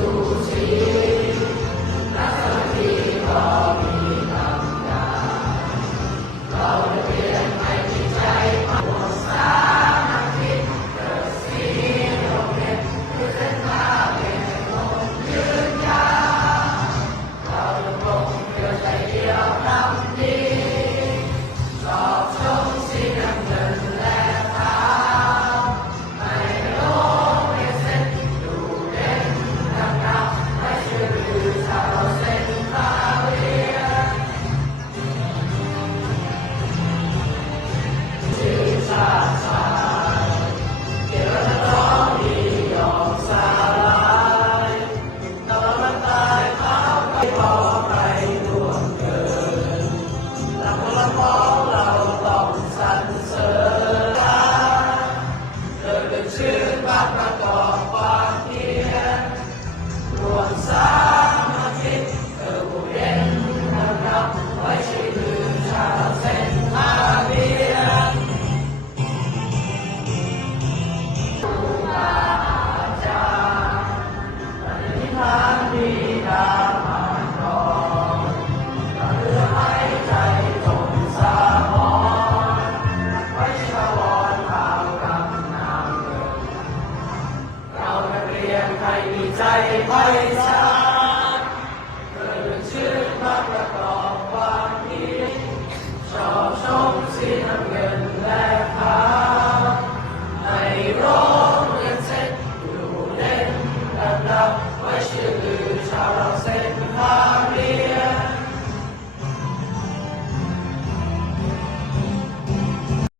Jesus, Jesus. ลืมบาปประกอบ Zeit, Zeit, Zeit.